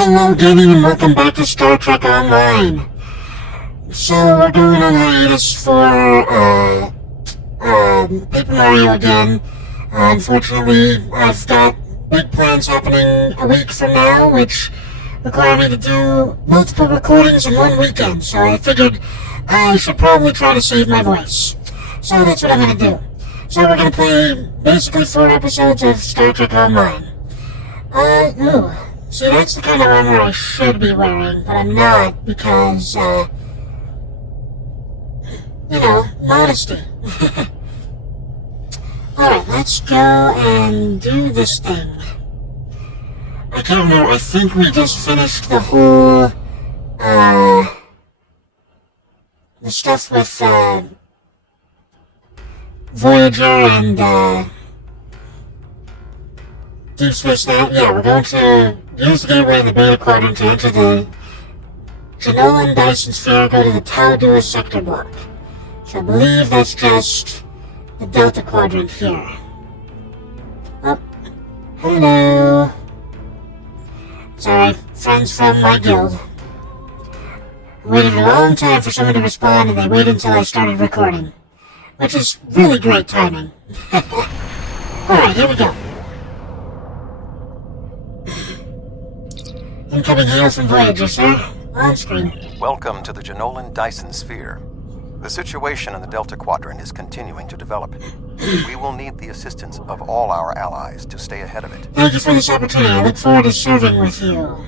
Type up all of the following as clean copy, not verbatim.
Hello, gaming, and welcome back to Star Trek Online. So, we're going on hiatus for, Paper Mario again. Unfortunately, I've got big plans happening a week from now, which require me to do multiple recordings in one weekend. So I figured I should probably try to save my voice. So that's what I'm going to do. So we're going to play basically 4 episodes of Star Trek Online. See, that's the kind of armor I should be wearing, but I'm not because, modesty. Alright, let's go and do this thing. I can't remember, I think we just finished the whole, the stuff with, Voyager and, Deep Space Nine. Yeah, we're going to use the gateway in the Beta Quadrant to enter the Janolan Dyson Sphere, go to the Tau Dua Sector block. So I believe that's just the Delta Quadrant here. Oh, hello. Sorry, friends from my guild. I waited a long time for someone to respond, and they waited until I started recording. Which is really great timing. Alright, here we go. Incoming hail from Voyager, sir. On screen. Welcome to the Janolan Dyson Sphere. The situation in the Delta Quadrant is continuing to develop. We will need the assistance of all our allies to stay ahead of it. Thank you for this opportunity. I look forward to serving with you.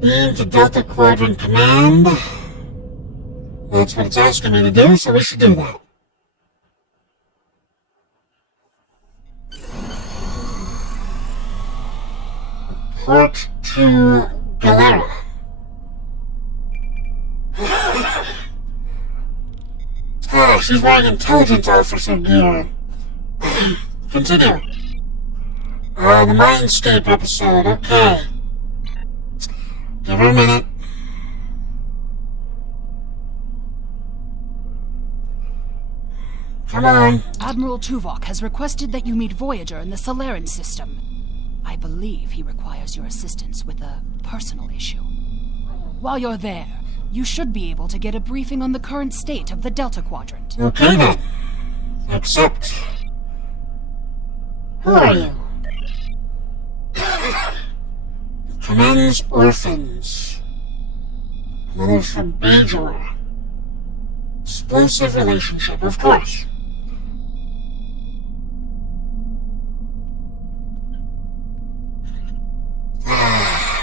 Beam to Delta Quadrant Command. That's what it's asking me to do, so we should do that. Port to Galera. She's wearing intelligence officer gear. Continue. The Mindscape episode, okay. Give her a minute. Come on. Admiral Tuvoc has requested that you meet Voyager in the Solarian system. I believe he requires your assistance with a personal issue. While you're there, you should be able to get a briefing on the current state of the Delta Quadrant. Okay then. Except... who are you? Commends Orphans. Mothers from Bajor. Explosive relationship, of course.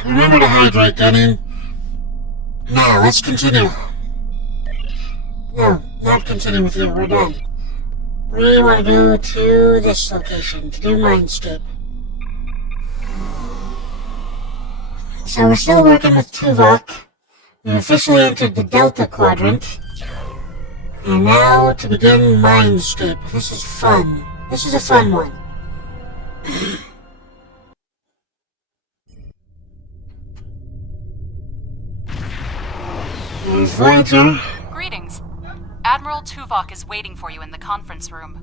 Remember to hydrate, Denny. Now, let's continue. No, not continue with you. We're done. We want to go to this location to do Mindscape. So we're still working with Tuvoc. We officially entered the Delta Quadrant. And now to begin Mindscape. This is fun. This is a fun one. There's Voyager. Greetings. Admiral Tuvoc is waiting for you in the conference room.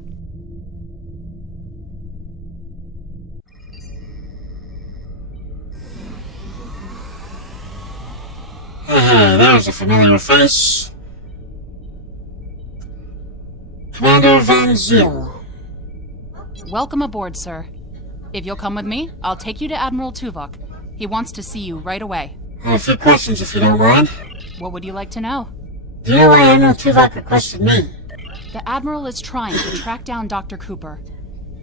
Hey, there's a familiar face. Commander Van Ziel. Welcome aboard, sir. If you'll come with me, I'll take you to Admiral Tuvoc. He wants to see you right away. I have a few questions, if you don't mind. What would you like to know? Do you know why Admiral Tuvoc requested me? The Admiral is trying to track down Dr. Cooper.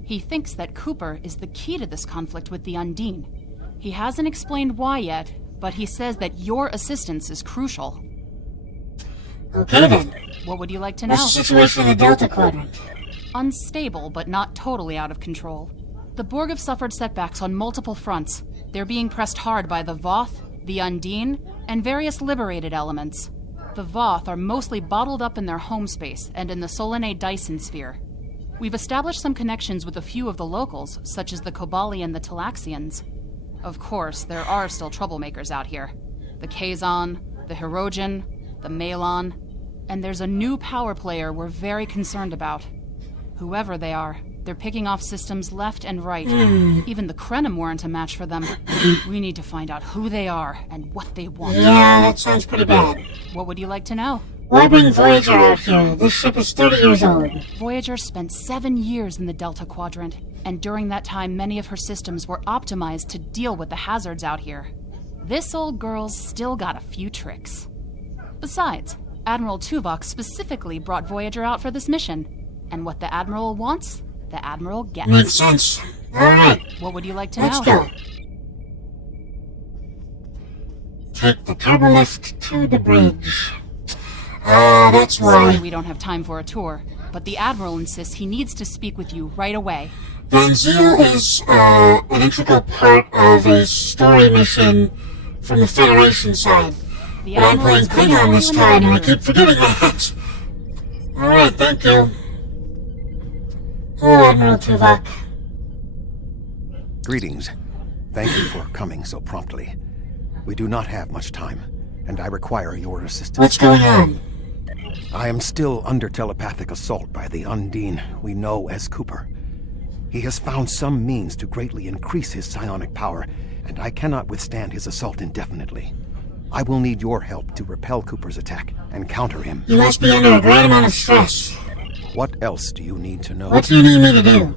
He thinks that Cooper is the key to this conflict with the Undine. He hasn't explained why yet, but he says that your assistance is crucial. Okay then. What would you like to know? What's the situation in the Delta Quadrant? Unstable, but not totally out of control. The Borg have suffered setbacks on multiple fronts. They're being pressed hard by the Voth, the Undine, and various liberated elements. The Voth are mostly bottled up in their home space and in the Solanae Dyson Sphere. We've established some connections with a few of the locals, such as the Kobali and the Talaxians. Of course, there are still troublemakers out here. The Kazon, the Hirogen, the Malon, and there's a new power player we're very concerned about. Whoever they are, They're picking off systems left and right. Even the Krenim weren't a match for them. We need to find out who they are and what they want. Yeah, that sounds pretty bad. What would you like to know? Why bring Voyager out here? This ship is 30 years old. Voyager spent 7 years in the Delta Quadrant, and during that time many of her systems were optimized to deal with the hazards out here. This old girl's still got a few tricks. Besides, Admiral Tuvoc specifically brought Voyager out for this mission. And what the Admiral wants, the Admiral gets. Makes sense. Alright. What would you like to Let's know? go. Take the turbolift to the bridge. That's Sorry why. we don't have time for a tour, but the Admiral insists he needs to speak with you right away. Van Ziel is an integral part of a story mission from the Federation side. The But I'm Admiral playing is going to Klingon call this you in a time, and I minute. keep forgetting that. Alright, thank you. Hello, Admiral Tuvoc. Greetings. Thank you for coming so promptly. We do not have much time, and I require your assistance. What's going on? I am still under telepathic assault by the Undine we know as Cooper. He has found some means to greatly increase his psionic power, and I cannot withstand his assault indefinitely. I will need your help to repel Cooper's attack and counter him. You must be under a great amount of stress. What else do you need to know? What do you need me to do?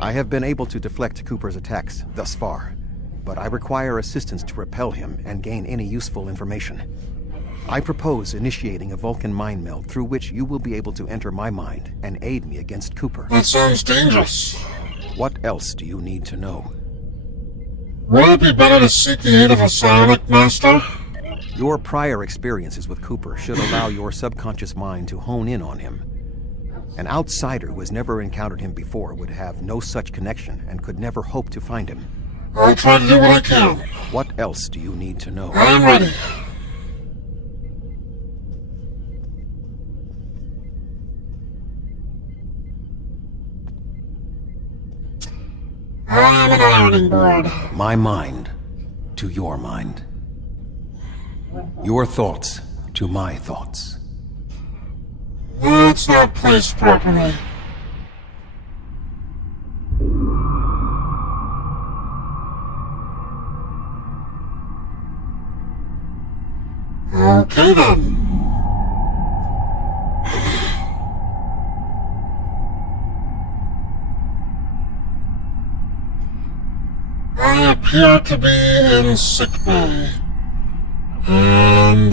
I have been able to deflect Cooper's attacks thus far, but I require assistance to repel him and gain any useful information. I propose initiating a Vulcan mind meld through which you will be able to enter my mind and aid me against Cooper. That sounds dangerous. What else do you need to know? Would it be better to seek the aid of a psionic master? Your prior experiences with Cooper should allow your subconscious mind to hone in on him. An outsider who has never encountered him before would have no such connection and could never hope to find him. I'll try to do what I can. What else do you need to know? I am ready. I am an ironing board. My mind to your mind. Your thoughts to my thoughts. That's not placed properly. Okay then. I appear to be in sickbay. And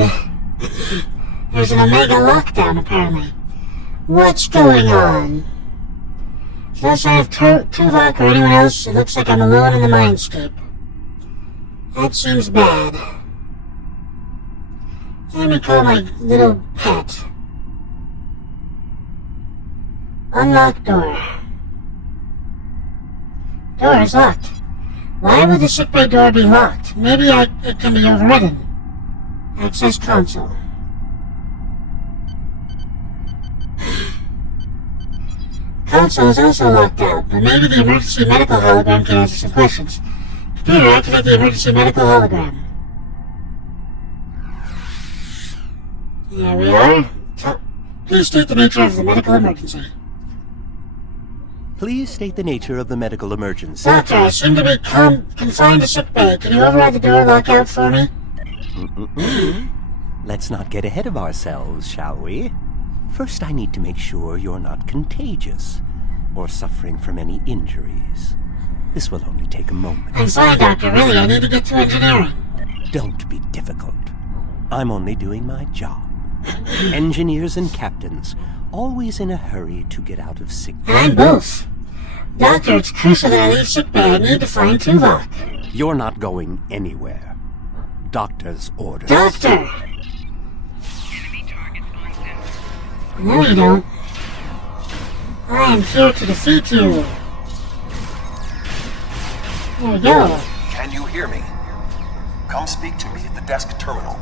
there's an Omega lockdown, apparently. What's going on? No sign of Tuvoc or anyone else. It looks like I'm alone in the Mindscape. That seems bad. Let me call my little pet. Unlock door. Door is locked. Why would the sickbay door be locked? Maybe it can be overridden. Access console. Console is also locked out, but maybe the emergency medical hologram can answer some questions. Computer, activate the emergency medical hologram. There we are. Please state the nature of the medical emergency. Please state the nature of the medical emergency. Doctor, I seem to be confined to sickbay. Can you override the door lockout for me? Let's not get ahead of ourselves, shall we? First, I need to make sure you're not contagious or suffering from any injuries. This will only take a moment. I'm fine, Doctor. Really, I need to get to engineering. Don't be difficult. I'm only doing my job. Engineers and captains, always in a hurry to get out of sick bay. I'm both. Doctor, it's crucial that I leave sickbay. I need to find Tuvoc. You're not going anywhere. Doctor's orders. Doctor! No, you don't. I am here to defeat you. There we go. Can you hear me? Come speak to me at the desk terminal.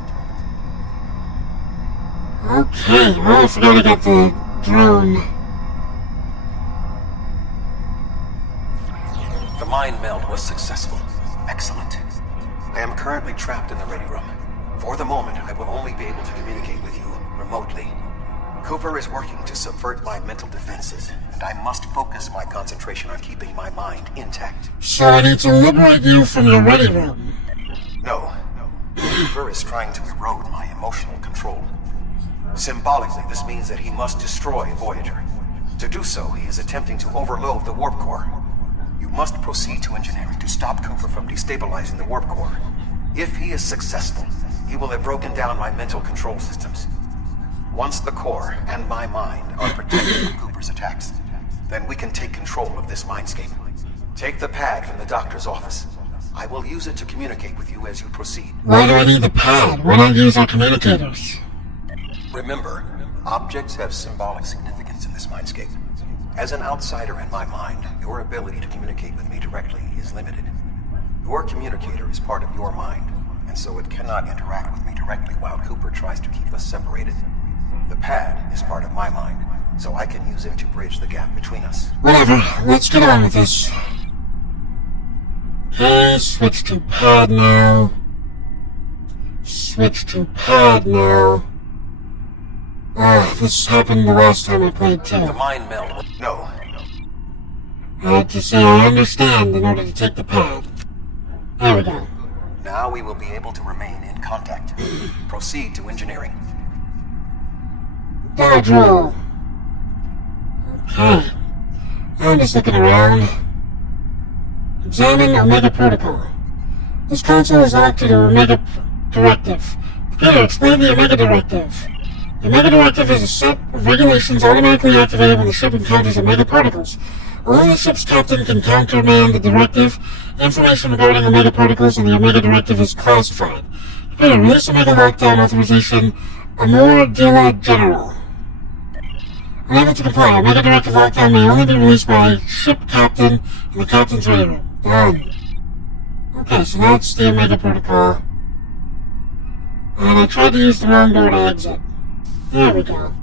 Okay, well, I forgot I got the drone. The mind meld was successful. Excellent. I am currently trapped in the ready room. For the moment, I will only be able to communicate with you remotely. Cooper is working to subvert my mental defenses, and I must focus my concentration on keeping my mind intact. So I need to liberate you from your ready room. No. Cooper is trying to erode my emotional control. Symbolically, this means that he must destroy Voyager. To do so, he is attempting to overload the warp core. You must proceed to engineering to stop Cooper from destabilizing the warp core. If he is successful, he will have broken down my mental control systems. Once the core and my mind are protected from Cooper's attacks, then we can take control of this Mindscape. Take the pad from the doctor's office. I will use it to communicate with you as you proceed. Why do I need the pad? Why not use our communicators? Remember, objects have symbolic significance in this Mindscape. As an outsider in my mind, your ability to communicate with me directly is limited. Your communicator is part of your mind, and so it cannot interact with me directly while Cooper tries to keep us separated. The pad is part of my mind, so I can use it to bridge the gap between us. Whatever, let's get on with this. Okay, switch to pad now. Switch to pad now. This happened the last time I played too. The mind meld. No. I had to say I understand in order to take the pad. There we go. Now we will be able to remain in contact. Proceed to engineering. Dodge roll. Okay. I'm just looking around. Examine Omega Protocol. This console is locked to the Omega Directive. Computer, explain the Omega Directive. The Omega Directive is a set of regulations automatically activated when the ship encounters Omega particles. Only the ship's captain can countermand the directive. Information regarding Omega particles and the Omega Directive is classified. Computer, release Omega Lockdown Authorization Amor Dilla General. Unable to comply. Omega Directive Lockdown may only be released by ship captain in the captain's ready room. Done. Okay, so that's the Omega Protocol. And I tried to use the wrong door to exit. There we go.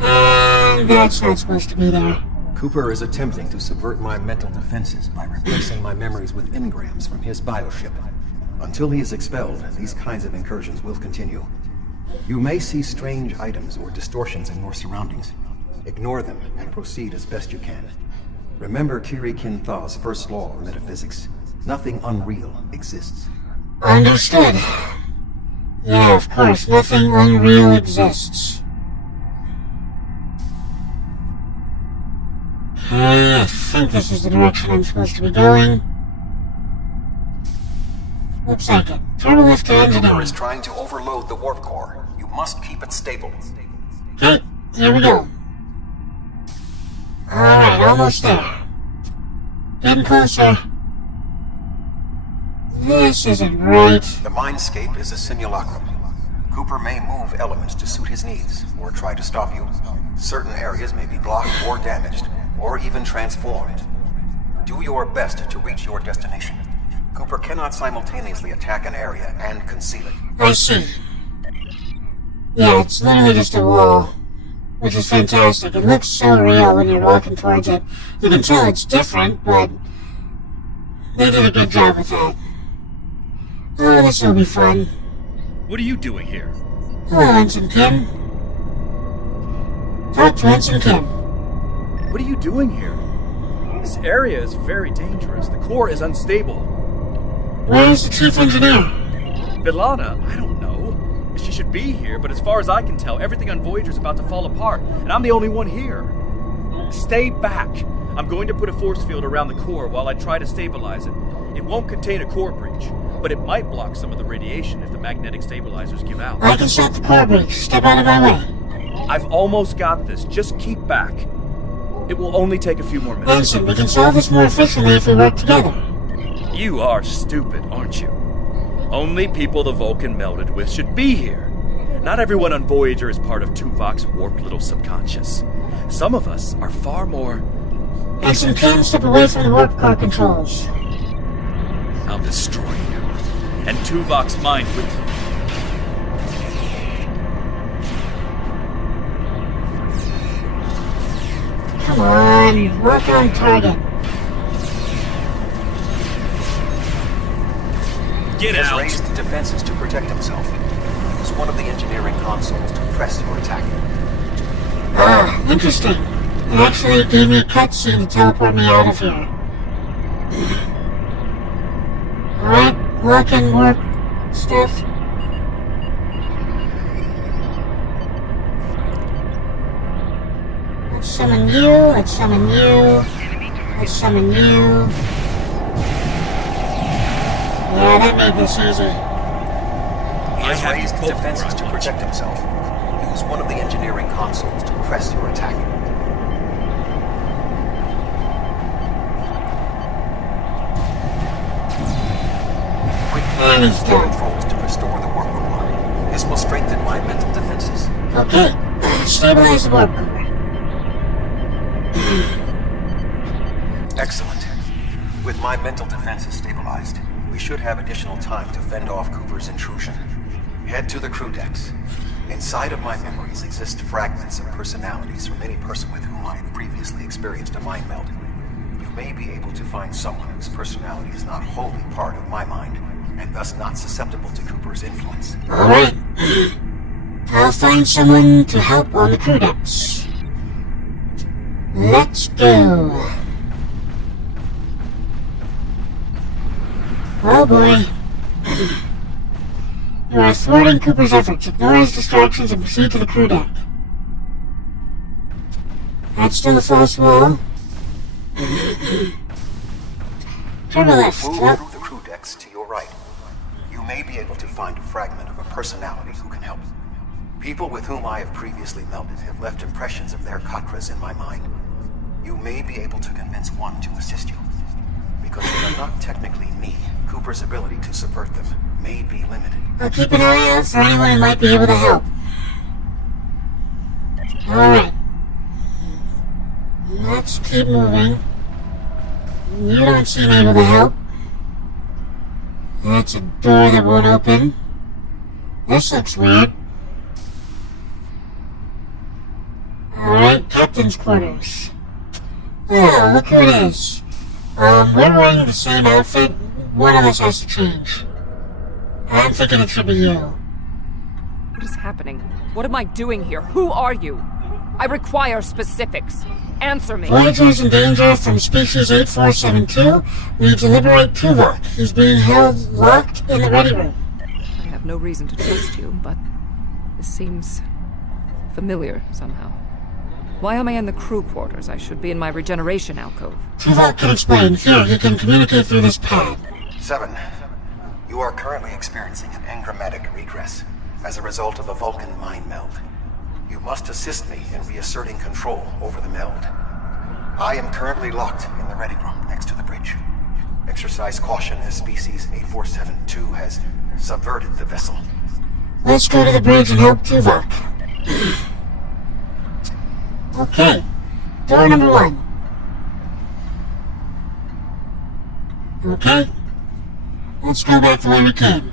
And that's not supposed to be there. Cooper is attempting to subvert my mental defenses by replacing my memories with engrams from his bioship. Until he is expelled, these kinds of incursions will continue. You may see strange items or distortions in your surroundings. Ignore them and proceed as best you can. Remember Kiri Kintha's first law of metaphysics. Nothing unreal exists. Understood. Yeah, of course, nothing unreal exists. Okay, I think this is the direction I'm supposed to be going. Looks like it. Turbolift to Cooper engineering. is trying to overload the warp core. You must keep it stable. Okay, here we go. Alright, almost there. Getting closer. This isn't right. The Mindscape is a simulacrum. Cooper may move elements to suit his needs, or try to stop you. Certain areas may be blocked or damaged, or even transformed. Do your best to reach your destination. Cooper cannot simultaneously attack an area and conceal it. I see. Yeah, it's literally just a wall. Which is fantastic. It looks so real when you're walking towards it. You can tell it's different, but they did a good job with that. Oh, this will be fun. What are you doing here? Hello, Ensign Kim. Talk to Ensign Kim. What are you doing here? This area is very dangerous. The core is unstable. Where's the chief engineer? Vilana, I don't know. She should be here, but as far as I can tell, everything on Voyager's about to fall apart, and I'm the only one here. Stay back. I'm going to put a force field around the core while I try to stabilize it. It won't contain a core breach, but it might block some of the radiation if the magnetic stabilizers give out. I can shut the core breach. Step out of my way. I've almost got this. Just keep back. It will only take a few more minutes. Ensign, we can solve this more efficiently if we work together. You are stupid, aren't you? Only people the Vulcan melded with should be here. Not everyone on Voyager is part of Tuvoc's warped little subconscious. Some of us are far more... Ensign Kim, step away from the warp core controls. I'll destroy you. And Tuvoc's mind with you. Come on, work on target. Get He has out! raised defenses to protect himself. His one of the engineering consoles to press your attack. Ah, interesting. It actually gave me a cutscene to teleport me out of here. Alright, lock and warp stuff. Let's summon you, let's summon you, let's summon you. Yeah, that made this easy. He has raised his defenses to protect himself. Use one of the engineering consoles to press your attack. Quick controls to restore the warp core. This will strengthen my mental defenses. Okay, stabilize the warp core. Excellent. With my mental defenses stabilized, we should have additional time to fend off Cooper's intrusion. Head to the crew decks. Inside of my memories exist fragments of personalities from any person with whom I have previously experienced a mind meld. You may be able to find someone whose personality is not wholly part of my mind, and thus not susceptible to Cooper's influence. Alright. I'll find someone to help on the crew decks. Let's go. Oh boy. You are thwarting Cooper's efforts. Ignore his distractions and proceed to the crew deck. That's still a false wall. Turbolift. Move through the crew decks to your right. You may be able to find a fragment of a personality who can help. People with whom I have previously melded have left impressions of their Katras in my mind. You may be able to convince one to assist you. Because they are not technically me, Cooper's ability to subvert them may be limited. I'll keep an eye out for anyone who might be able to help. Alright. Let's keep moving. You don't seem able to help. That's a door that won't open. This looks weird. Alright, captain's quarters. Oh, look who it is. We're wearing the same outfit. One of us has to change. I'm thinking it should be you. What is happening? What am I doing here? Who are you? I require specifics. Answer me. Voyager's in danger from species 8472. We need to liberate Tuvoc. He's being held locked in the ready room. I have no reason to trust you, but this seems familiar somehow. Why am I in the crew quarters? I should be in my regeneration alcove. Tuvoc can explain. Here, he can communicate through this pad. 7. You are currently experiencing an engrammatic regress as a result of a Vulcan mind meld. You must assist me in reasserting control over the meld. I am currently locked in the ready room next to the bridge. Exercise caution as species 8472 has subverted the vessel. Let's go to the bridge and help Tuvoc. Okay, door number 1. Okay, let's go back the way we came.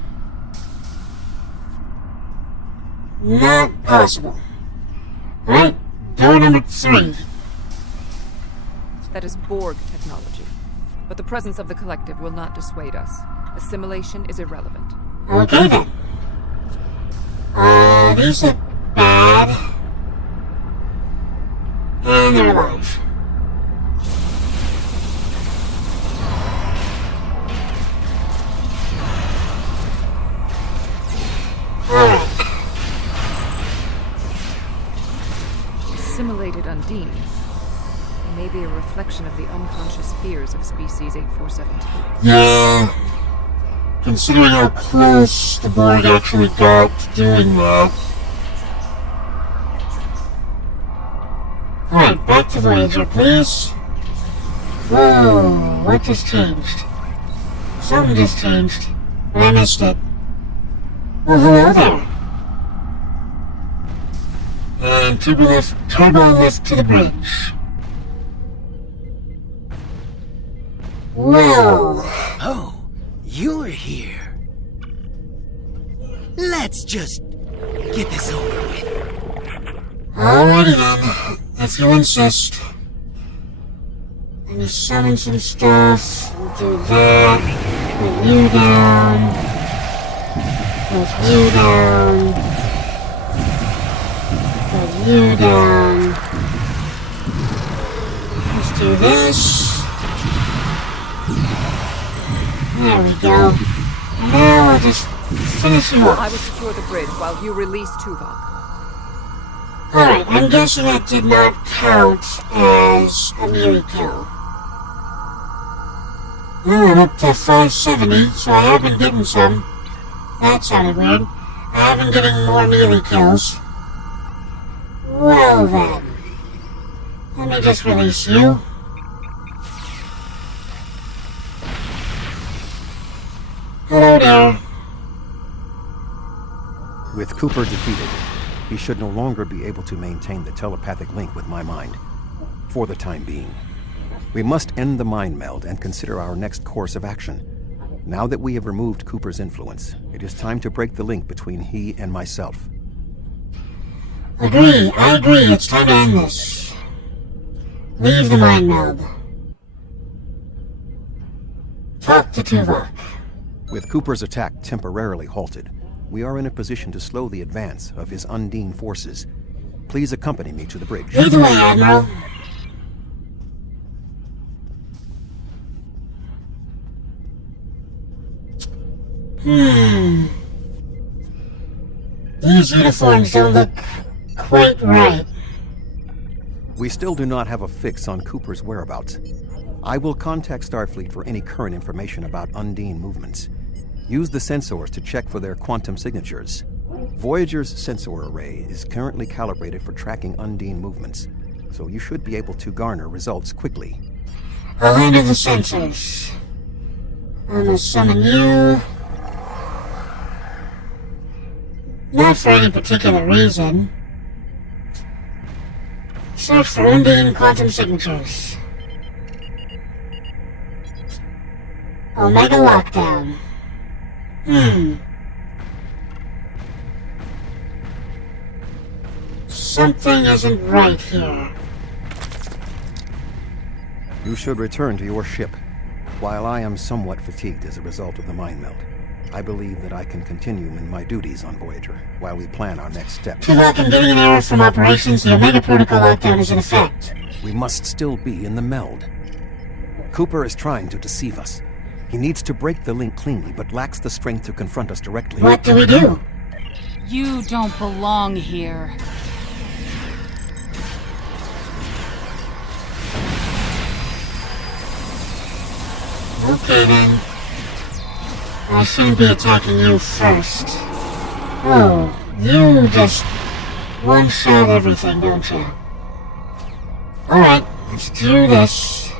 Not possible. Alright, door number 3. That is Borg technology. But the presence of the collective will not dissuade us. Assimilation is irrelevant. Okay then. These look bad. And they're alive. Alright. Assimilated Undine. They may be a reflection of the unconscious fears of species 8472. Yeah. Considering how close the Borg actually got to doing that. Alright, back to Voyager, please. Whoa, what just changed? Something just changed, but I missed it. Well, hello there. And turbo lift to the bridge. Well, Oh, you're here. Let's just get this over with. alrighty then, if you insist. Let me summon some stuff, do that, put you down, put you down. Put you down. Let's do this. There we go. And now I'll just finish you I off. will secure the bridge while you release Tuvoc. Alright, I'm guessing that did not count as a melee kill. Well, I'm up to 570, so I have been getting some. That sounded weird. I have been getting more melee kills. Well then. Let me just release you. Hello there. With Cooper defeated, he should no longer be able to maintain the telepathic link with my mind. For the time being. We must end the mind meld and consider our next course of action. Now that we have removed Cooper's influence, it is time to break the link between he and myself. I agree, it's time to end this. Leave the mind meld. Talk to Tuvoc. With Cooper's attack temporarily halted, we are in a position to slow the advance of his Undine forces. Please accompany me to the bridge. Lead the way, Admiral. These uniforms don't look quite right. We still do not have a fix on Cooper's whereabouts. I will contact Starfleet for any current information about Undine movements. Use the sensors to check for their quantum signatures. Voyager's sensor array is currently calibrated for tracking Undine movements, so you should be able to garner results quickly. I'll handle the sensors. I'm gonna summon you. Not for any particular reason. Search for Undine quantum signatures. Omega lockdown. Something isn't right here. You should return to your ship. While I am somewhat fatigued as a result of the mind meld, I believe that I can continue in my duties on Voyager while we plan our next steps. Tuvoc, I'm getting an error from operations. The Omega Protocol lockdown is in effect. We must still be in the meld. Cooper is trying to deceive us. He needs to break the link cleanly, but lacks the strength to confront us directly. What do we do? You don't belong here. Okay then. I shouldn't be attacking you first. Oh, you just one-shot everything, don't you? Alright, let's do this.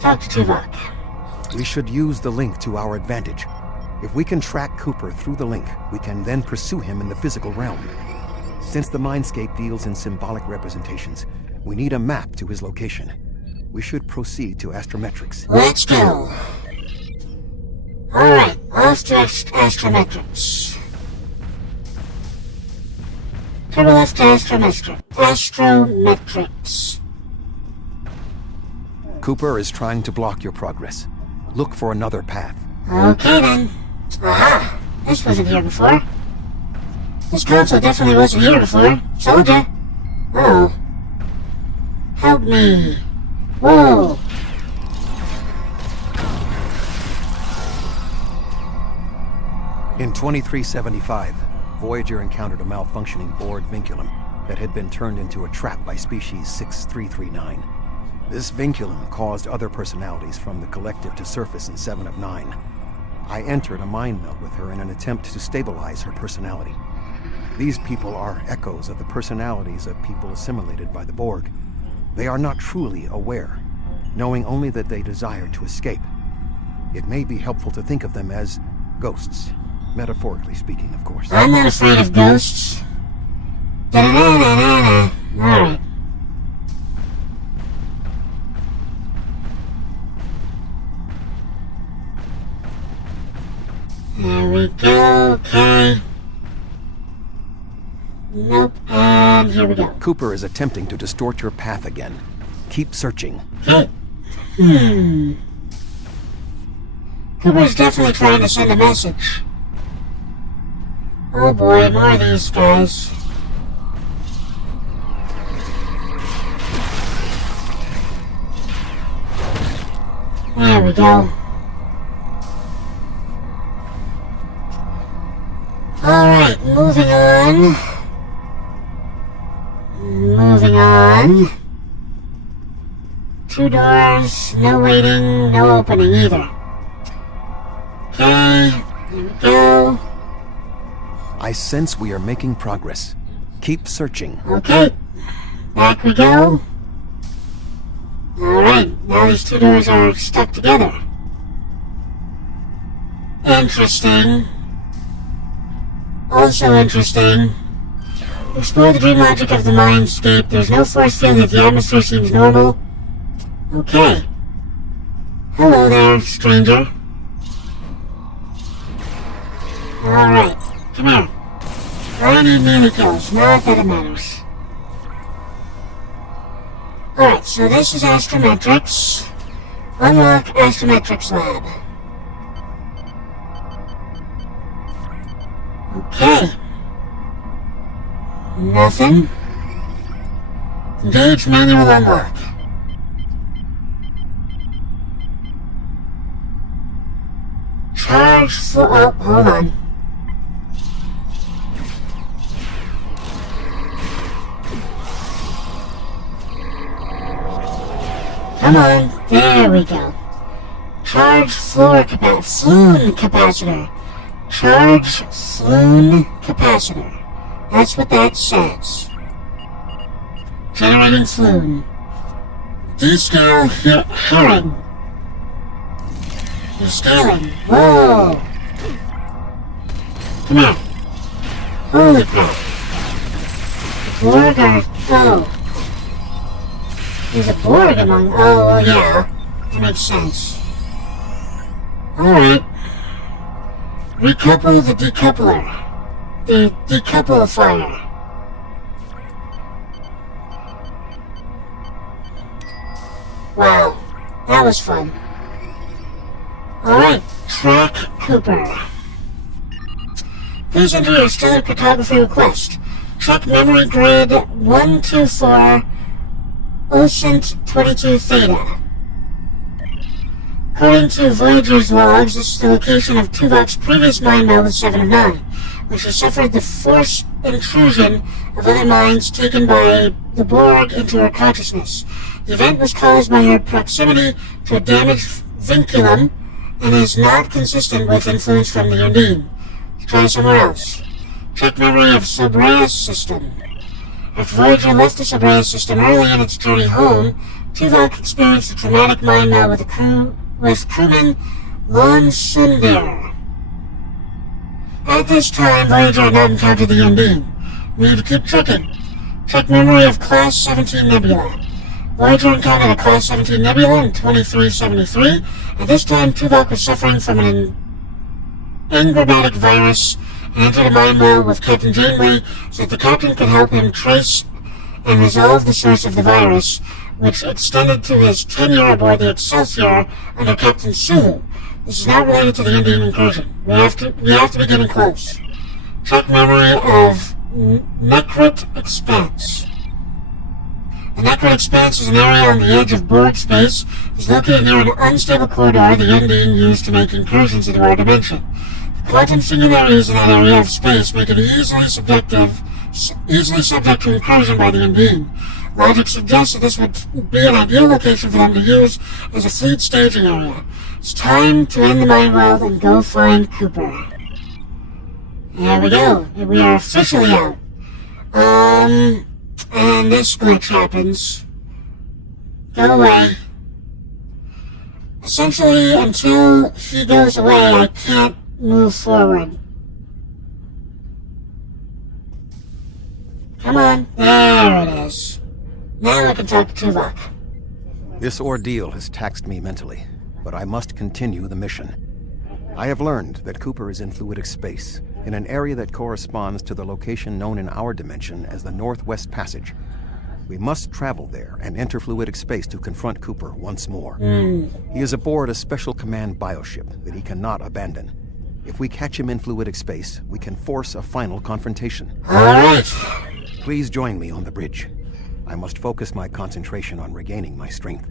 Talk to Tuvoc. We should use the link to our advantage. If we can track Cooper through the link, we can then pursue him in the physical realm. Since the Mindscape deals in symbolic representations, we need a map to his location. We should proceed to astrometrics. Let's go. Alright, off to astrometrics. Turbo left to astrometrics. Cooper is trying to block your progress. Look for another path. Okay then. Aha! This wasn't here before. This console definitely wasn't here before. Told ya. Oh. Help me. Whoa! In 2375, Voyager encountered a malfunctioning Borg vinculum that had been turned into a trap by species 6339. This vinculum caused other personalities from the collective to surface in 7 of 9. I entered a mind meld with her in an attempt to stabilize her personality. These people are echoes of the personalities of people assimilated by the Borg. They are not truly aware, knowing only that they desire to escape. It may be helpful to think of them as ghosts, metaphorically speaking, of course. I'm not afraid of ghosts. Da-da-da-da-da-da. Alright. There we go, okay. Nope, and here we go. Cooper is attempting to distort your path again. Keep searching. Okay. Cooper's definitely trying to send a message. Oh boy, more of these guys. There we go. Alright, moving on. Moving on. 2 doors, no waiting, no opening either. Okay, here we go. I sense we are making progress. Keep searching. Okay, back we go. Alright, now these 2 doors are stuck together. Interesting. Also interesting. Explore the dream logic of the Mindscape. There's no force field if the atmosphere seems normal. Okay. Hello there, stranger. Alright, come here. I need melee kills, not that it matters. Alright, so this is Astrometrics. Unlock Astrometrics Lab. Okay. Nothing. Engage manual unlock. Charge full. Oh, hold on. Come on, there we go. Charge flume capacitor. Charge flume capacitor. That's what that says. Generating flume. Descale herring. Descaling. Whoa! Come here. Holy crap. Borg are... Oh. There's a Borg among... Oh, well, yeah. That makes sense. Alright. Recouple the decoupler. The decoupleifier. Wow. That was fun. Alright. Track Cooper. Please enter your stellar cartography request. Check memory grid 124 Ocent 22 Theta. According to Voyager's logs, this is the location of Tuvoc's previous mind meld with 7 of 9, when she suffered the forced intrusion of other minds taken by the Borg into her consciousness. The event was caused by her proximity to a damaged vinculum and is not consistent with influence from the Undine. Try somewhere else. Check memory of Sobraeus system. After Voyager left the Sobraeus system early in its journey home, Tuvoc experienced a traumatic mind meld with crewman Lon Sundar. At this time, Voyager had not encountered the Undine. We need to keep checking. Check memory of Class 17 Nebula. Voyager encountered a Class 17 Nebula in 2373. At this time, Tuvoc was suffering from an engrammatic virus and entered a mind meld with Captain Janeway so that the captain could help him trace and resolve the source of the virus, which extended to his tenure aboard the Excelsior under Captain Sulu. This is not related to the Indian incursion. We have to be getting close. Check memory of Necrit Expanse. The Necrit Expanse is an area on the edge of Borg space. It is located near an unstable corridor the Undine used to make incursions into our dimension. The quantum singularities in that area of space make it easily subject to incursion by the Undine. Logic suggests that this would be an ideal location for them to use as a fleet staging area. It's time to end the mind world and go find Cooper. There we go. We are officially out. And this glitch happens. Go away. Essentially, until he goes away, I can't move forward. Come on. There it is. Now I can talk to Tuvoc. This ordeal has taxed me mentally, but I must continue the mission. I have learned that Cooper is in fluidic space, in an area that corresponds to the location known in our dimension as the Northwest Passage. We must travel there and enter fluidic space to confront Cooper once more. He is aboard a special command bioship that he cannot abandon. If we catch him in fluidic space, we can force a final confrontation. Alright. Please join me on the bridge. I must focus my concentration on regaining my strength.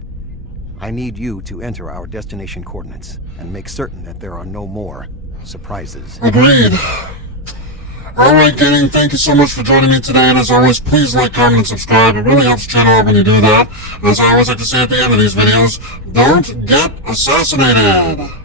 I need you to enter our destination coordinates and make certain that there are no more surprises. Agreed. Alright, gang, thank you so much for joining me today, and as always, please like, comment, and subscribe. It really helps the channel out when you do that. And as I always like to say at the end of these videos, don't get assassinated!